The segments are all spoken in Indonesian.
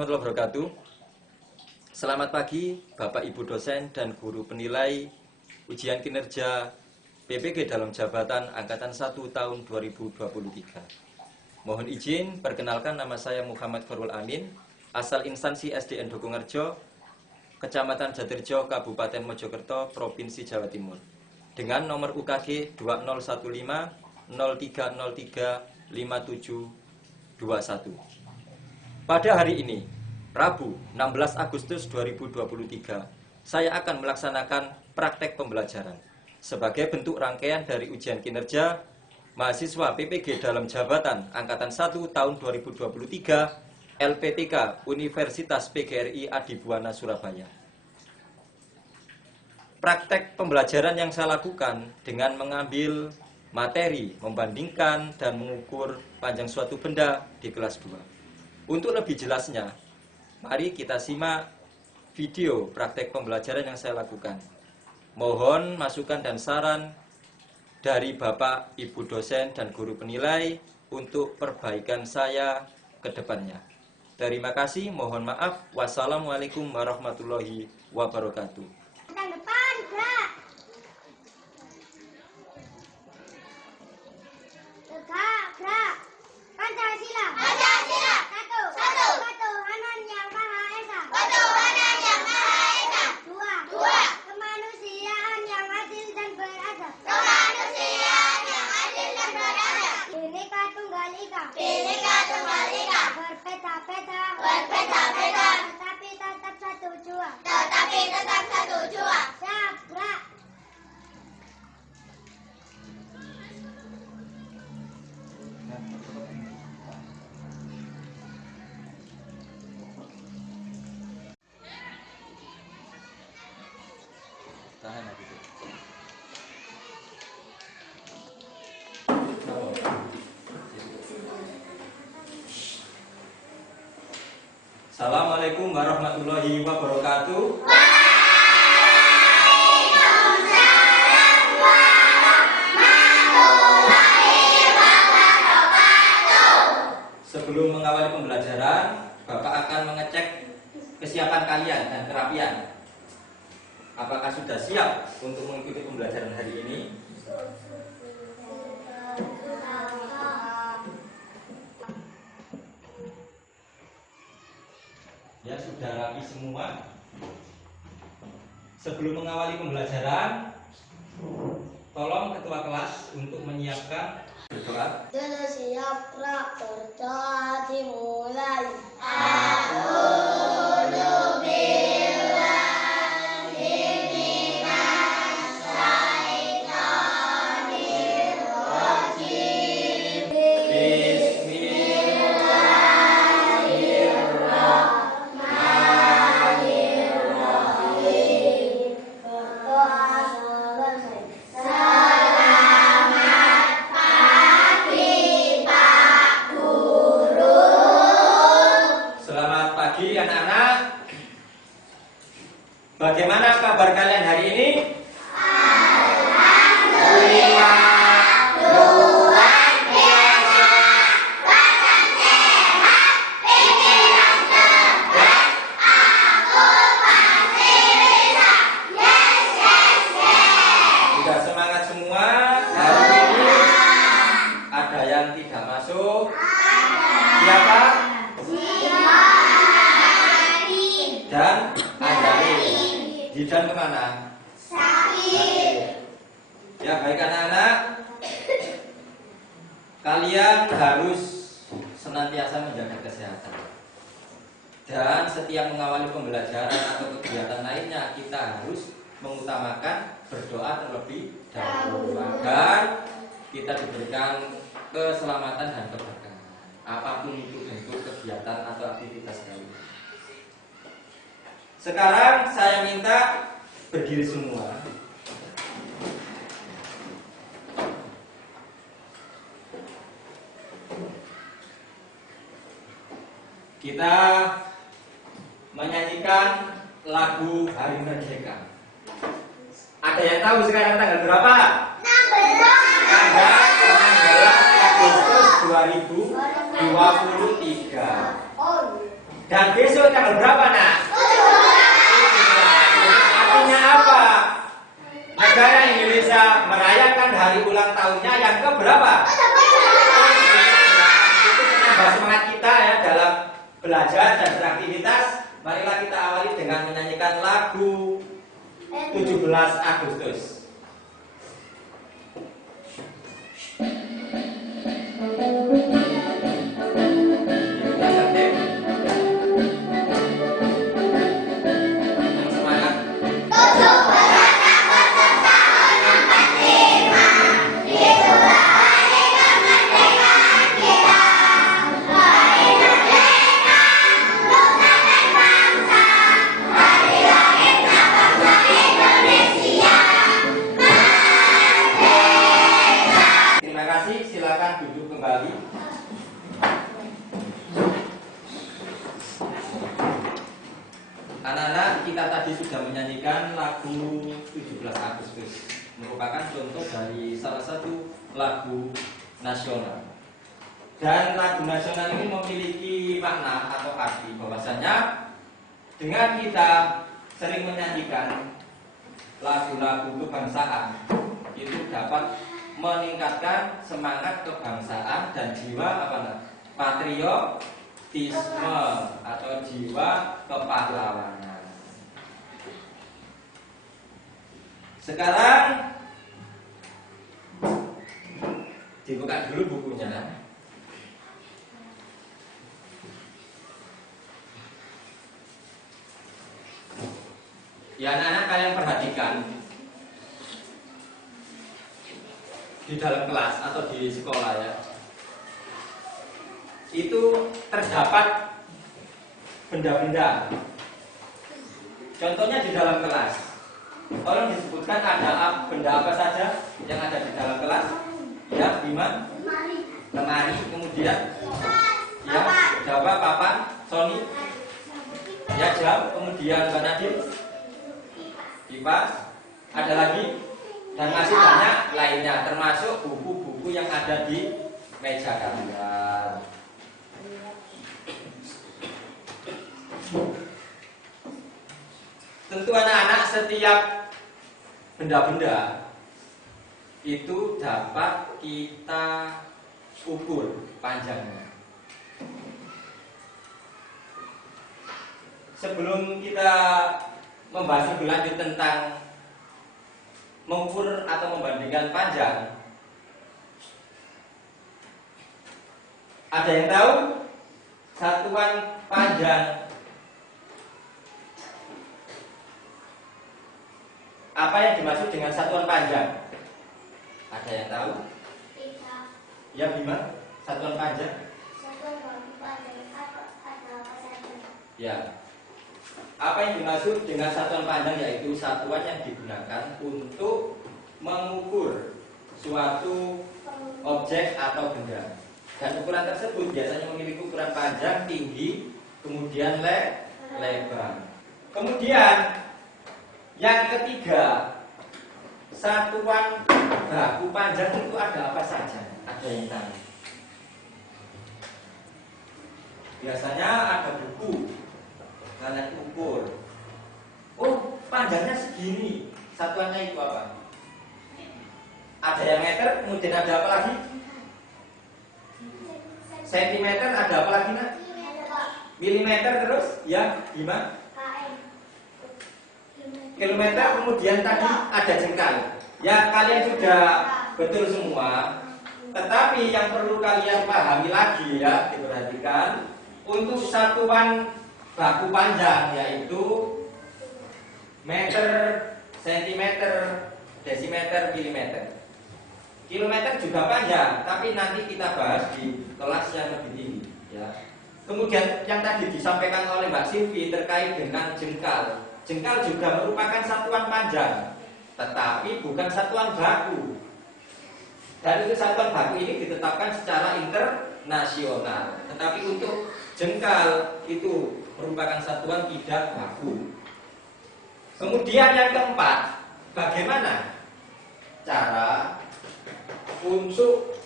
warahmatullahi wabarakatuh. Selamat pagi Bapak Ibu dosen dan guru penilai ujian kinerja PPG dalam jabatan Angkatan 1 tahun 2023. Mohon izin perkenalkan, nama saya Muhammad Khairul Amin, asal instansi SDN Dokongerjo, Kecamatan Jatirjo, Kabupaten Mojokerto, Provinsi Jawa Timur, dengan nomor UKG 2015 0303 5721. Pada hari ini, Rabu 16 Agustus 2023, saya akan melaksanakan praktek pembelajaran sebagai bentuk rangkaian dari ujian kinerja mahasiswa PPG dalam jabatan Angkatan 1 tahun 2023 LPTK Universitas PGRI Adibuana Surabaya. Praktek pembelajaran yang saya lakukan dengan mengambil materi, membandingkan dan mengukur panjang suatu benda di kelas 2. Untuk lebih jelasnya, mari kita simak video praktek pembelajaran yang saya lakukan. Mohon masukan dan saran dari Bapak, Ibu dosen dan guru penilai untuk perbaikan saya ke depannya. Terima kasih, mohon maaf. Wassalamualaikum warahmatullahi wabarakatuh. Pancasila. Pancasila. Satu. Ketuhanan yang Maha Esa. Ketuhanan yang Maha Esa. Dua. Kemanusiaan yang adil dan beradab. Kemanusiaan yang adil dan beradab. Bhinneka Tunggal Ika. Bhinneka Tunggal Ika. Berbeda-beda. Berbeda-beda. Tetapi tetap satu jua. Tetapi tetap satu jua. Siap, gerak. Tahan lagi. Assalamualaikum warahmatullahi wabarakatuh. Waalaikumsalam warahmatullahi wabarakatuh. Sebelum mengawali pembelajaran, Bapak akan mengecek kesiapan kalian dan kerapian. Apakah sudah siap untuk mengikuti pembelajaran hari ini? Ya, sudah rapi semua. Sebelum mengawali pembelajaran, tolong ketua kelas untuk menyiapkan berdoa. Sudah siap, gerak, berdoa dimulai. Bagaimana kabar kalian hari ini? Alhamdulillah, luar biasa. Badan sehat, pikiran cerdas, aku pasti bisa. Yes. Sudah semangat semua? Hari ini ada yang tidak masuk? Siapa? Dan Jidan kemana? Sakit. Ya, baik anak-anak, kalian harus senantiasa menjaga kesehatan. Dan setiap mengawali pembelajaran atau kegiatan lainnya, kita harus mengutamakan berdoa terlebih dahulu agar kita diberikan keselamatan dan keberkahan apapun itu bentuk kegiatan atau aktivitas kalian. Sekarang saya minta berdiri semua. Kita menyanyikan lagu Hari Merdeka. Ada yang tahu sekarang tanggal berapa? Tanggal 16 Agustus 2023. Dan besok tanggal berapa, Nak? 17. Artinya apa? Negara Indonesia merayakan hari ulang tahunnya yang keberapa? Itu menambah semangat kita ya dalam belajar dan beraktivitas. Marilah kita awali dengan menyanyikan lagu 17 Agustus. Silakan duduk kembali. Anak-anak, kita tadi sudah menyanyikan lagu 17 Agustus, merupakan contoh dari salah satu lagu nasional. Dan lagu nasional ini memiliki makna atau arti bahwasanya dengan kita sering menyanyikan lagu-lagu kebangsaan itu dapat meningkatkan semangat kebangsaan dan jiwa patriotisme atau jiwa kepahlawanan. Sekarang dibuka dulu bukunya. Ya, anak-anak, kalian perhatikan di dalam kelas atau di sekolah ya, itu terdapat benda-benda. Contohnya di dalam kelas, tolong disebutkan ada benda apa saja yang ada di dalam kelas. Ya, Bima? Lemari. Kemudian ya, jawab papan. Sony? Ya, jam. Kemudian Mbak Nadim? Kipas. Ada lagi? Dan masih banyak lainnya, termasuk buku-buku yang ada di meja kalian. Tentu anak-anak, setiap benda-benda itu dapat kita ukur panjangnya. Sebelum kita membahas lebih lanjut tentang mengukur atau membandingkan panjang, ada yang tahu satuan panjang apa yang dimaksud dengan satuan panjang? Ada yang tahu? Ya, Bima, satuan panjang? Satuan panjang ada apa saja? Ya. Apa yang dimaksud dengan satuan panjang? Yaitu satuan yang digunakan untuk mengukur suatu objek atau benda. Dan ukuran tersebut biasanya memiliki ukuran panjang, tinggi, kemudian lebar. Kemudian yang ketiga, satuan baku panjang itu ada apa saja? Ada yang tahu? Biasanya ada buku, kalian ukur. Oh, panjangnya segini. Satuannya itu apa? Ada yang meter, kemudian ada apa lagi? Sentimeter, ada apa lagi, Nak? Milimeter, terus ya, gimana? Kilometer, kemudian tadi ada jengkal. Ya, kalian sudah betul semua. Tetapi yang perlu kalian pahami lagi ya, diperhatikan, untuk satuan baku panjang yaitu meter, sentimeter, desimeter, milimeter. Kilometer juga panjang, tapi nanti kita bahas di kelas yang lebih tinggi ya. Kemudian yang tadi disampaikan oleh Mbak Silvi terkait dengan jengkal. Jengkal juga merupakan satuan panjang, tetapi bukan satuan baku. Dan itu satuan baku ini ditetapkan secara internasional. Tetapi untuk jengkal itu merupakan satuan tidak baku. Kemudian yang keempat, bagaimana cara untuk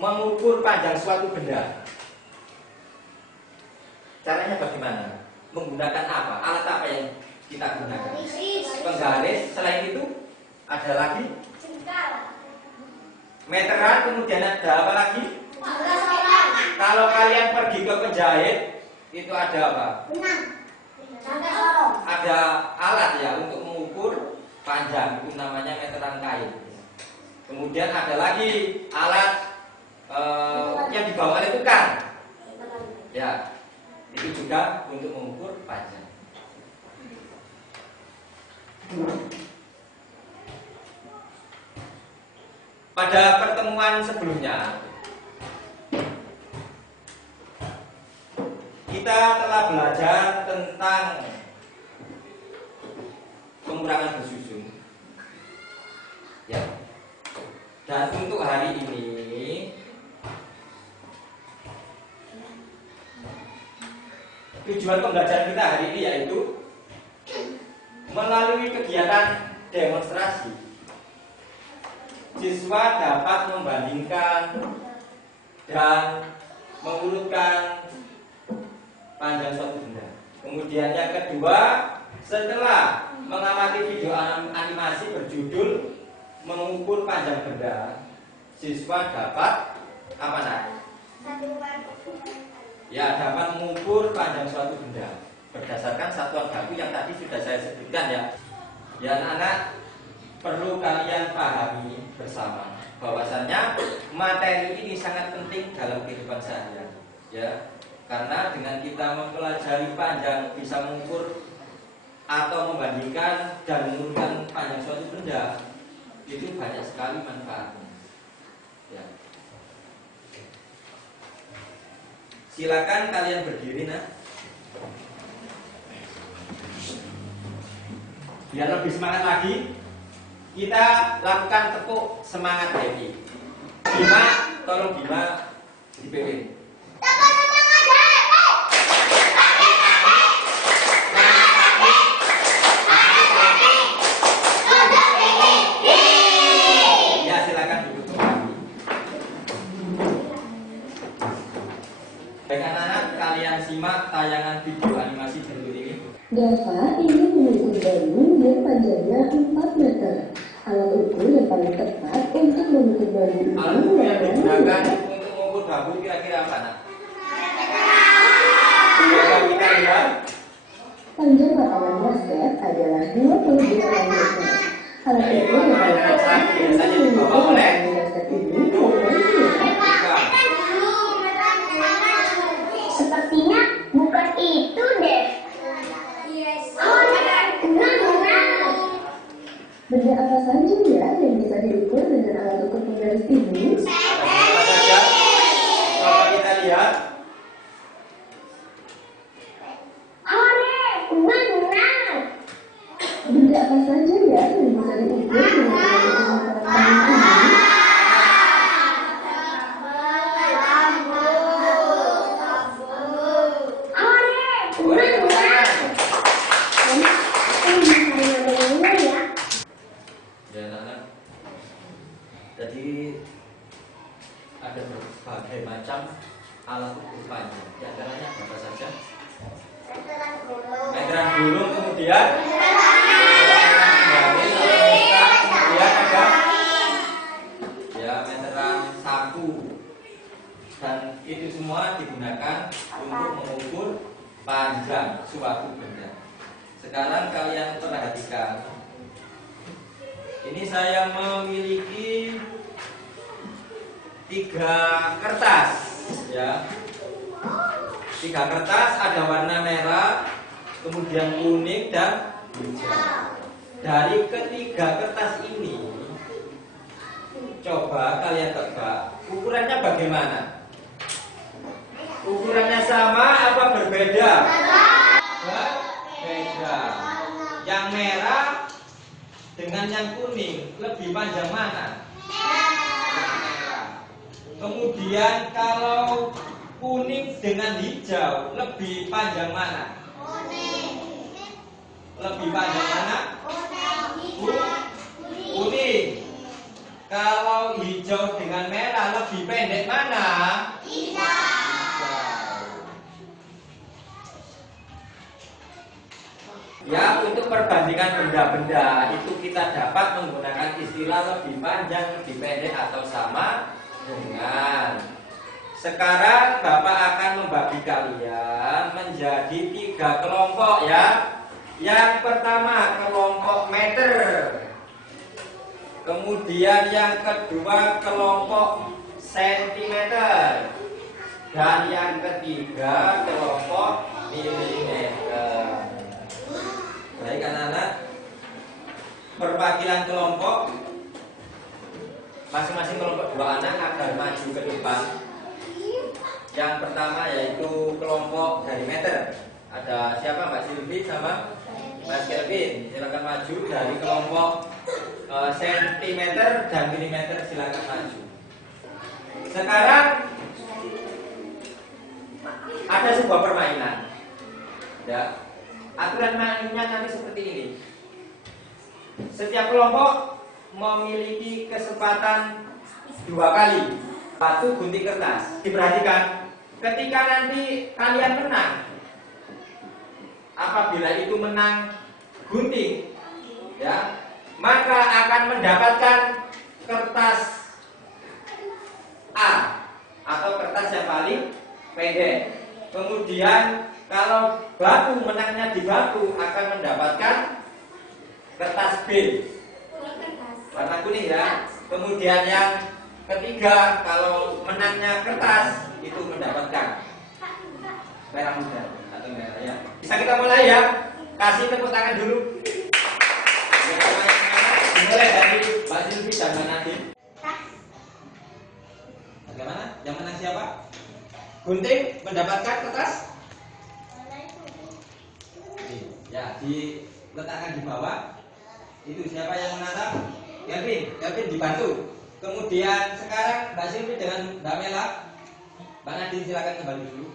mengukur panjang suatu benda? Caranya bagaimana? Menggunakan apa? Alat apa yang kita gunakan? Penggaris. Selain itu ada lagi meteran. Kemudian ada apa lagi? Kalau kalian pergi ke penjahit, itu ada apa? Ada alat ya untuk mengukur panjang, itu namanya meteran kain. Kemudian ada lagi alat yang dibawa oleh tukang, ya, itu juga untuk mengukur panjang. Pada pertemuan sebelumnya kita telah belajar tentang pengurangan bersusun, ya. Dan untuk hari ini tujuan pembelajaran kita hari ini yaitu melalui kegiatan demonstrasi, siswa dapat membandingkan dan mengurutkan panjang suatu benda. Kemudian yang kedua, setelah mengamati video animasi berjudul mengukur panjang benda, siswa dapat apa nak? Ya, dapat mengukur panjang suatu benda berdasarkan satuan baku yang tadi sudah saya sebutkan ya. Ya anak-anak, perlu kalian pahami bersama bahwasannya materi ini sangat penting dalam kehidupan sehari-hari, ya. Karena dengan kita mempelajari panjang, bisa mengukur atau membandingkan dan mengurutkan panjang suatu benda, itu banyak sekali manfaatnya, ya. Silakan kalian berdiri, nak. Biar lebih semangat lagi, kita lakukan tepuk semangat happy. Bima, tolong Bima dipimpin. Ya, silakan duduk kembali. Baik anak-anak, kalian simak tayangan video animasi berikut ini. Dava ingin mengukur balon yang panjangnya 4 meter. Alat ukur yang paling tepat untuk mengukur balon ini Alat ukur yang digunakan untuk mengukur bahu kira-kira apa, nak? Coba kita lihat. panjang lapangan basket adalah 28 meter. Alat ukur yang paling tepat untuk mengukur lapangan basket ini adalah Sepertinya bukan itu deh. benda apa saja ya yang bisa diukur dengan alat ukur penggaris ini? Apa saja? Coba kita lihat. Benda apa saja ya yang bisa diukur dengan alat ukur penggaris ini? Boleh tepuk tangan. Ya, anak-anak. Jadi ada berbagai macam alat ukur panjang. Di antaranya apa saja? Meteran gulung, kemudian kemudian ada ya meteran saku, dan itu semua digunakan untuk mengukur panjang suatu benda. Sekarang kalian perhatikan. Ini saya memiliki 3 kertas, ya. 3 kertas, ada warna merah, kemudian kuning dan hijau. Dari ketiga kertas ini, coba kalian tebak ukurannya bagaimana? Ukurannya sama apa berbeda? Berbeda. Yang merah dengan yang kuning lebih panjang mana? Yang merah. Kemudian kalau kuning dengan hijau lebih panjang mana? Lebih panjang mana? Kuning. Kalau hijau dengan merah lebih pendek mana? Hijau. Ya, untuk perbandingan benda-benda itu kita dapat menggunakan istilah lebih panjang, lebih pendek, atau sama dengan. Sekarang Bapak akan membagi kalian menjadi 3 kelompok ya. Yang pertama kelompok meter. Kemudian yang kedua kelompok sentimeter. Dan yang ketiga kelompok milimeter. Baik anak-anak, perwakilan kelompok masing-masing kelompok 2 anak agar maju ke depan. Yang pertama yaitu kelompok dari meter. Ada siapa? Mbak Silvi sama Mas Kelvin. Silakan maju. Dari kelompok sentimeter dan milimeter silakan maju. Sekarang ada sebuah permainan. Ya. Aturan mainnya nanti seperti ini. Setiap kelompok memiliki kesempatan 2 kali batu gunting kertas. Diperhatikan, ketika nanti kalian menang, apabila itu menang gunting, ya, maka akan mendapatkan kertas A atau kertas yang paling pendek. Kemudian kalau batu menangnya di batu akan mendapatkan kertas B warna kuning ya. Kemudian yang ketiga kalau menangnya kertas itu mendapatkan merah muda atau merah ya. Bisa kita mulai ya. Kasih tepuk tangan dulu. Dimulai dari Mbak Silvi dan Mbak Nadine. Bagaimana? Yang menang siapa? Gunting mendapatkan kertas? Ya, diletakkan di bawah. Itu siapa yang menatap? Kelvin dibantu. Kemudian sekarang Mbak Silvi dengan Mbak Mela. Mbak Nadine silakan kembali dulu.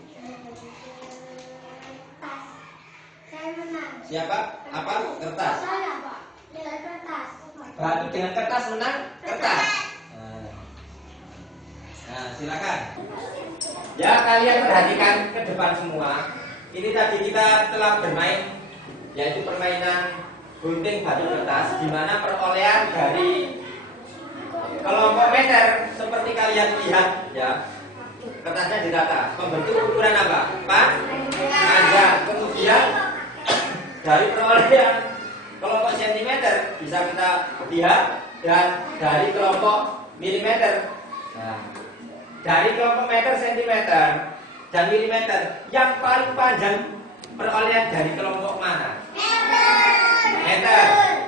Saya menang. Siapa? Apa? Kertas. Saya, Pak. Dengan kertas. Batu dengan kertas menang kertas. Nah, silakan. Ya, kalian perhatikan ke depan semua. Ini tadi kita telah bermain, yaitu permainan gunting batu kertas, di mana perolehan dari kelompok meter seperti kalian lihat ya, kertasnya ditata membentuk ukuran apa? Panjang. Kemudian dari perolehan kelompok sentimeter bisa kita lihat, dan dari kelompok milimeter. Nah, dari kelompok meter, sentimeter, dan milimeter, yang paling panjang perolehan dari kelompok mana? Meter.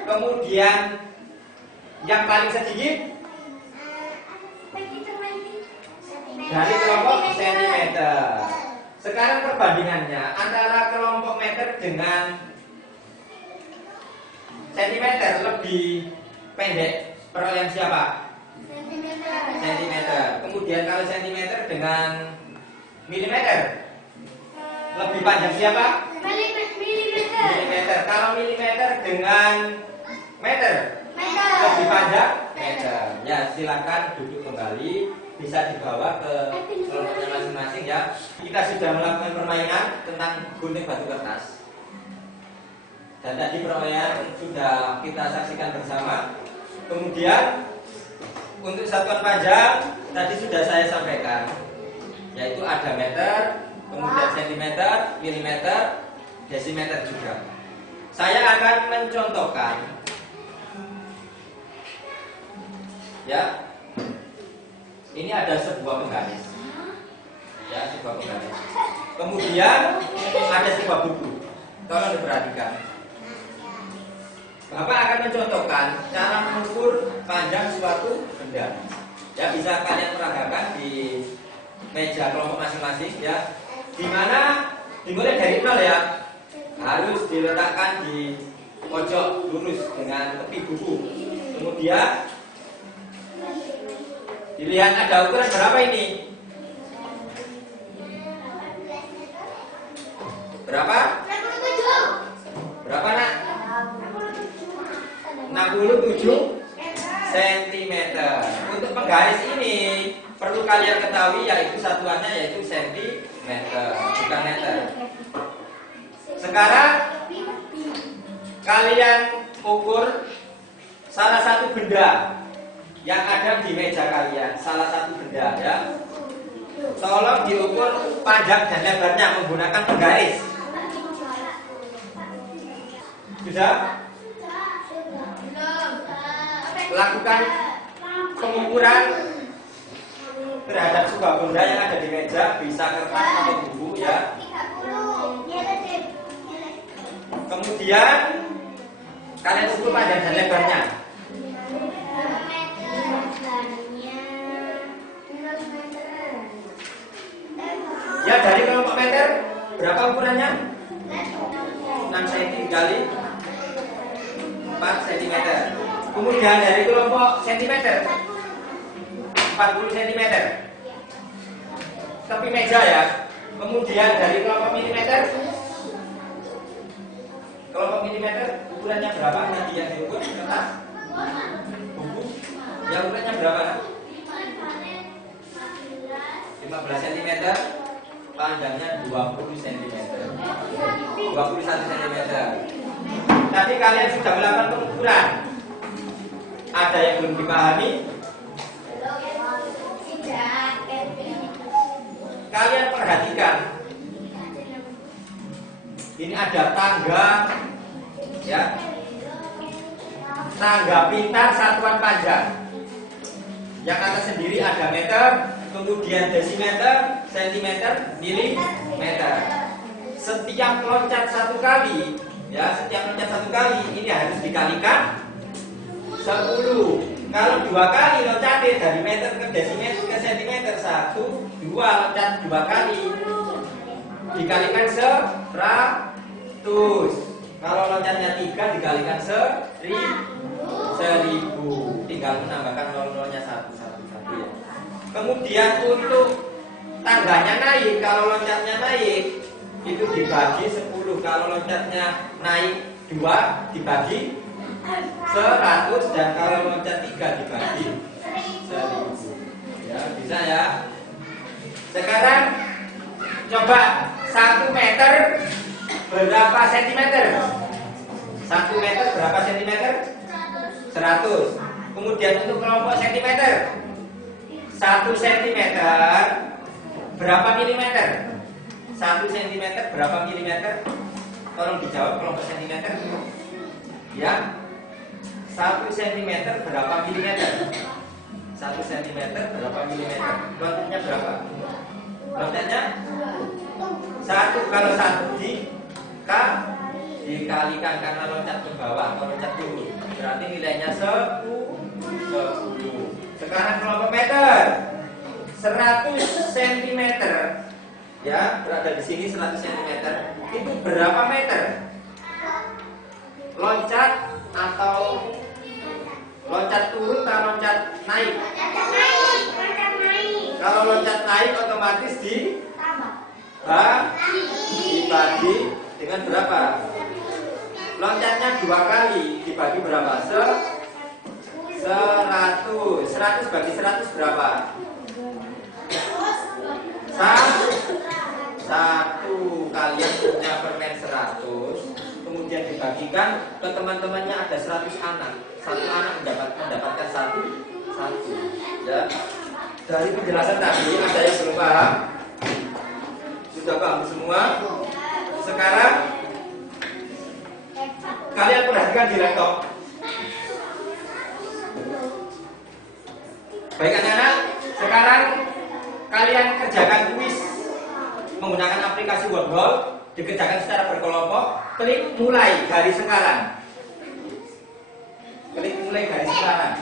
Kemudian yang paling sedikit dari kelompok sentimeter. Sekarang perbandingannya antara kelompok meter dengan sentimeter, lebih pendek perolehan siapa? Sentimeter. Kemudian kalau sentimeter dengan milimeter, lebih panjang siapa? Milimeter. Kalau milimeter dengan meter, lebih panjang meter. Ya, silakan duduk kembali, bisa dibawa ke kelompoknya masing-masing ya. Kita sudah melakukan permainan tentang gunting batu kertas, dan tadi perolehan sudah kita saksikan bersama. Kemudian untuk satuan panjang tadi sudah saya sampaikan, yaitu ada meter, kemudian sentimeter, milimeter, desimeter juga. Saya akan mencontohkan ya. Ini ada sebuah penggaris. Ya, sebuah penggaris. Kemudian ada sebuah buku. Tolong diperhatikan. Bapak akan mencontohkan cara mengukur panjang suatu benda. Ya, bisa kalian peragakan di meja kelompok masing-masing ya. Di mana dimulai dari nol ya. Harus diletakkan di pojok lurus dengan tepi buku. Kemudian dilihat ada ukuran berapa ini? Berapa? 67. Berapa nak? 67 cm. Untuk penggaris ini perlu kalian ketahui, yaitu satuannya yaitu cm, bukan meter. Sekarang kalian ukur salah satu benda yang ada di meja kalian, salah satu benda ya. Tolong diukur panjang dan lebarnya menggunakan penggaris. Sudah? Lakukan pengukuran terhadap sebuah benda yang ada di meja, bisa kertas atau buku ya. Kemudian kalian ukur panjang dan lebarnya. Ya, dari kelompok meter berapa ukurannya? 6 cm dikali 4 cm. Kemudian dari kelompok sentimeter 40 cm. Tepi meja ya. Kemudian dari kelompok milimeter, ukurannya berapa? Tadi yang diukur kertas, buku, yang ukurannya berapa? 15 cm, panjangnya 20 cm, 21 cm. Tadi kalian sudah melakukan pengukuran. Ada yang belum dipahami? Kalian perhatikan. Ini ada tangga, ya. Tangga pintar satuan panjang. Yang atas sendiri ada meter, kemudian desimeter, sentimeter, milimeter. Setiap loncat satu kali, ya, setiap loncat satu kali ini harus dikalikan 10. Kalau 2 kali loncatnya dari meter ke desimeter ke sentimeter, 1, 2 loncat 2 kali dikalikan 100. Kalau loncatnya 3 dikalikan 1000. Tinggal menambahkan nol-nolnya satu ya. Kemudian untuk tangganya naik, kalau loncatnya naik itu dibagi 10. Kalau loncatnya naik 2 dibagi 100, dan kalau loncat 3 dibagi 1000. Ya, bisa ya. Sekarang coba 1 meter berapa sentimeter? 1 meter berapa sentimeter? 100. Kemudian untuk kelompok sentimeter, 1 sentimeter berapa milimeter? 1 sentimeter berapa milimeter? Tolong dijawab kelompok sentimeter. Ya. 1 cm berapa milimeter? 1 cm berapa milimeter? Loncatnya berapa? Loncatnya 1. Kalau 1 dikalikan karena loncat ke bawah atau loncat turun, berarti nilainya 10. Sekarang kelompok meter, 100 cm, ya, berada di sini 100 cm. Itu berapa meter? Loncat atau loncat turun atau loncat naik? Kalau loncat naik otomatis dibagi dengan berapa? Loncatnya 2 kali dibagi berapa? 100. 100 bagi 100 berapa? 1. Kalian punya permen 100, kemudian dibagikan ke teman-temannya, ada 100 anak. 1 anak mendapatkan 1. Ya. Dari penjelasan tadi ada yang belum paham? Sudah paham semua? Sekarang kalian perhatikan di laptop. Baik anak-anak, sekarang kalian kerjakan kuis menggunakan aplikasi Wordwall, dikerjakan secara berkelompok. Klik mulai dari sekarang. Klik mulai dari sekarang.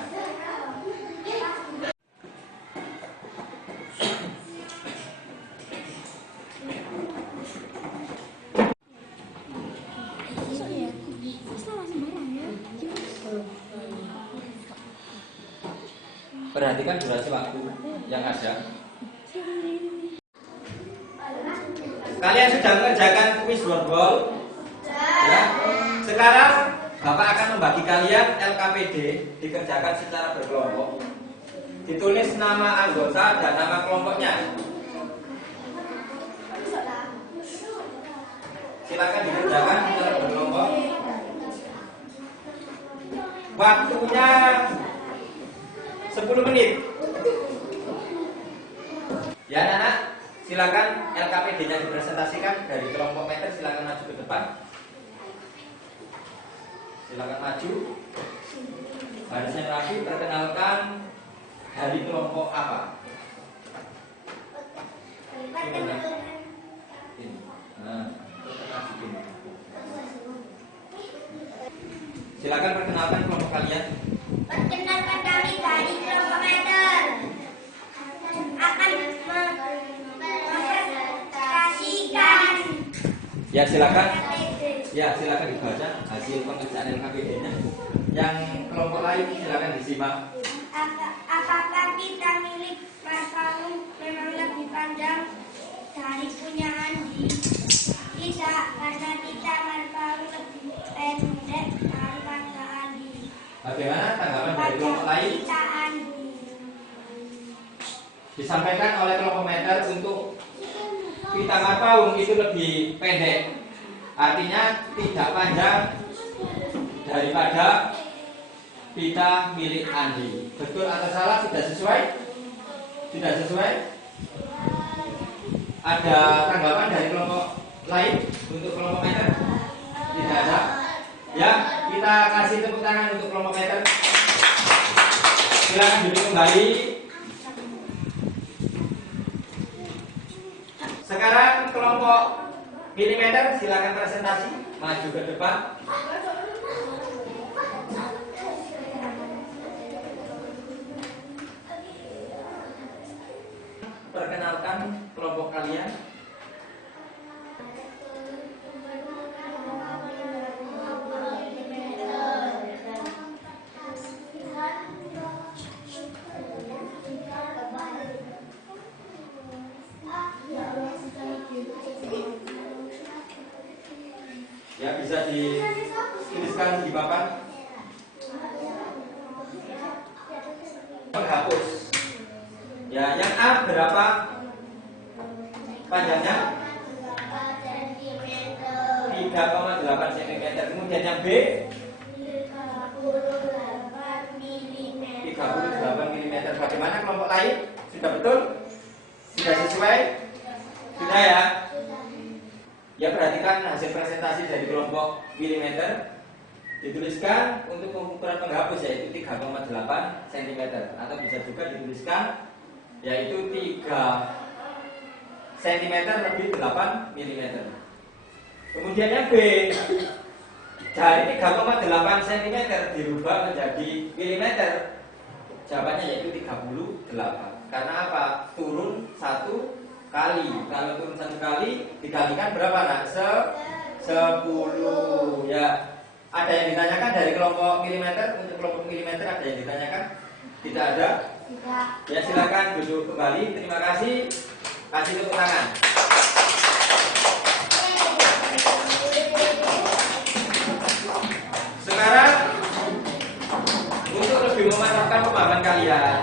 Perhatikan durasi waktu yang ada. Kalian sudah mengerjakan kuis Wordwall? Ya. Sekarang Bapak akan membagi kalian LKPD, dikerjakan secara berkelompok. Ditulis nama anggota dan nama kelompoknya. Silakan dikerjakan secara berkelompok. Waktunya 10 menit. Ya anak-anak, silakan LKPD-nya dipresentasikan dari kelompok meter, silakan maju ke depan. Silakan maju. Barisnya rapi, perkenalkan dari kelompok apa? Ini. Nah, silakan perkenalkan kelompok kalian. Perkenalkan kami dari kelompok meter akan mempresentasikan. Ya silakan. Ya silakan dibaca hasil pemeriksaan LKPD-nya. Yang kelompok lain silakan disimak. Apakah kita milik Mas Palung memang lebih panjang dari punya Andi? Tidak, karena kita Mas Palung lebih pendek daripada Andi. Bagaimana tanggapan dari kelompok lain? Kita Andi. Disampaikan oleh kelompok meter untuk pita marpaung itu lebih pendek, artinya tidak panjang daripada pita milik Andi. Betul atau salah? Sudah sesuai? Tidak sesuai? Ada tanggapan dari kelompok lain untuk kelompok meter? Tidak ada? Ya, kita kasih tepuk tangan untuk kelompok meter. Silakan duduk kembali. Sekarang kelompok milimeter silakan presentasi, maju ke depan. Perkenalkan kelompok kalian. Ya, bisa dituliskan di papan. Menghapus. Ya, yang A berapa panjangnya? 3,8 cm. Kemudian yang B 38 mm. Bagaimana kelompok lain? Sudah betul? Sudah sesuai? Sudah ya? Ya, perhatikan hasil presentasi dari kelompok milimeter. Dituliskan untuk ukuran penghapus yaitu 3,8 cm, atau bisa juga dituliskan yaitu 3 cm lebih 8 mm. Kemudian yang B dari 3,8 cm dirubah menjadi milimeter. Jawabannya yaitu 38. Karena apa? Turun 1 kali. Kalau turun 1 kali dikalikan berapa nak? 10. Ya. Ada yang ditanyakan dari kelompok milimeter? Untuk kelompok milimeter ada yang ditanyakan? Tidak ada? Tidak. Ya, silakan duduk kembali. Terima kasih. Kasih tepuk tangan. Sekarang untuk lebih memantapkan pemahaman kalian,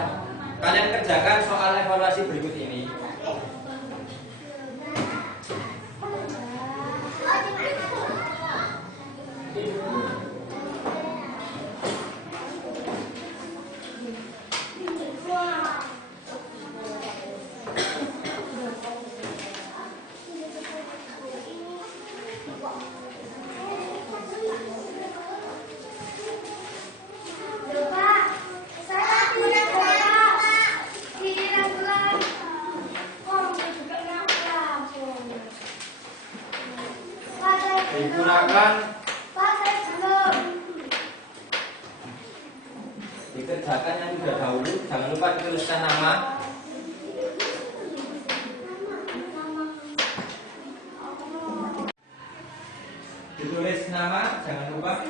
kalian kerjakan soal evaluasi berikut ini. Digunakan, dikerjakan yang sudah dahulu. Jangan lupa dituliskan nama. Ditulis nama, jangan lupa.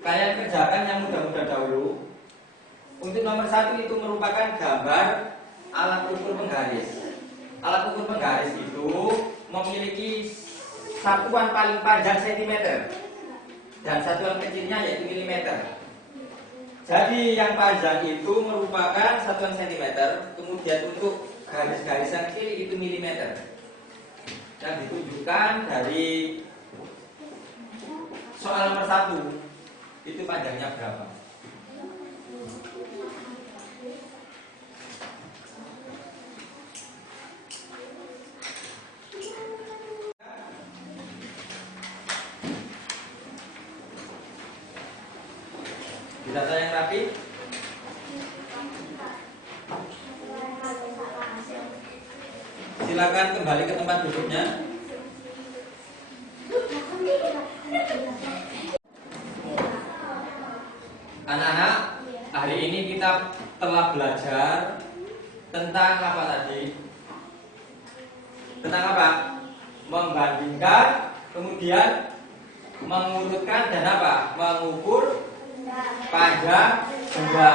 Kalian kerjakan yang mudah-mudah dahulu. Untuk nomor 1 itu merupakan gambar alat ukur penggaris. Alat ukur penggaris itu memiliki satuan paling panjang cm dan satuan kecilnya yaitu milimeter. Jadi yang panjang itu merupakan satuan cm, kemudian untuk garis-garis yang kecil itu milimeter. Yang ditunjukkan dari soal nomor 1 itu panjangnya berapa? Ditata yang rapi. Silakan kembali ke tempat duduknya. Anak-anak, hari ini kita telah belajar tentang apa tadi? Tentang apa? Membandingkan, kemudian mengurutkan dan apa? Mengukur panjang benda.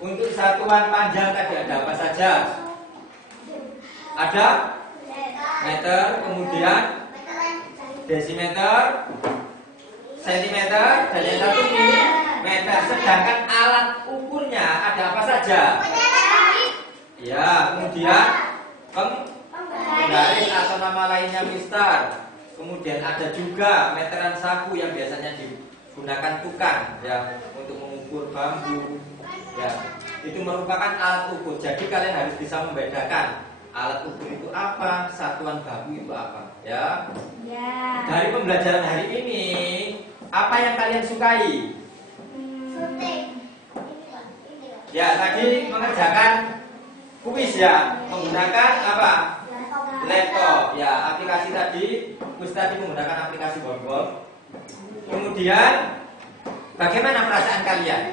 Untuk satuan panjang tadi ada apa saja? Ada meter, kemudian desimeter, sentimeter, dan yang satu milimeter. Sedangkan alat ukurnya ada apa saja? Ya, kemudian penggaris atau nama lainnya mistar. Kemudian ada juga meteran saku yang biasanya digunakan tukang ya untuk mengukur bambu. Ya, itu merupakan alat ukur. Jadi kalian harus bisa membedakan alat ukur itu apa, satuan baku itu apa, ya. Ya. Dari pembelajaran hari ini, apa yang kalian sukai? Ya, tadi mengerjakan kuis ya, menggunakan apa? Laptop. Ya, aplikasi tadi, kuis tadi menggunakan aplikasi Bonbon. Kemudian, bagaimana perasaan kalian?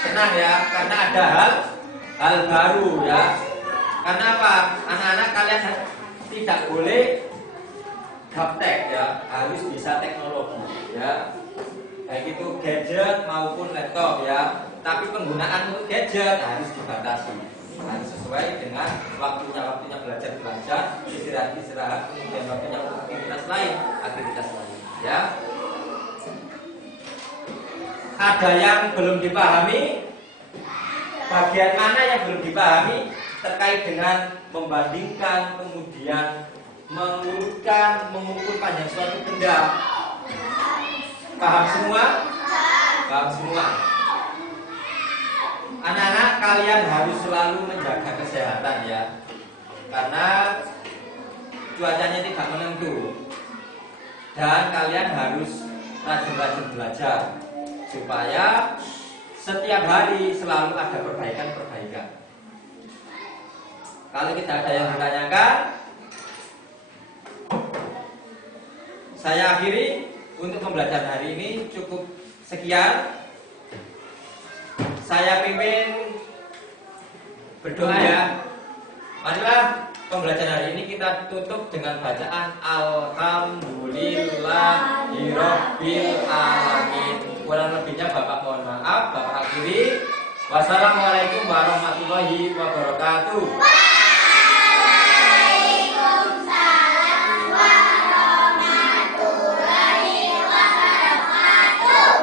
Senang ya, karena ada hal baru ya. Karena apa? Anak-anak kalian tidak boleh gaptek ya, harus bisa teknologi ya. Baik itu gadget maupun laptop ya. Tapi penggunaan untuk gadget harus dibatasi. Harus sesuai dengan waktunya belajar, istirahat, kemudian waktunya untuk aktivitas lain ya. Ada yang belum dipahami? Bagian mana yang belum dipahami? Terkait dengan membandingkan, kemudian mengurutkan, mengukur panjang suatu benda. Paham semua? Paham semua. Anak-anak, kalian harus selalu menjaga kesehatan ya, karena cuacanya tidak menentu. Dan kalian harus rajin-rajin belajar supaya setiap hari selalu ada perbaikan-perbaikan. Kalau tidak ada yang ditanyakan, saya akhiri untuk pembelajaran hari ini cukup sekian. Saya pimpin berdoa ya. Marilah pembelajaran hari ini kita tutup dengan bacaan Alhamdulillahirabbil alamin. Kurang lebihnya Bapak mohon maaf, Bapak akhiri. Wassalamualaikum warahmatullahi wabarakatuh.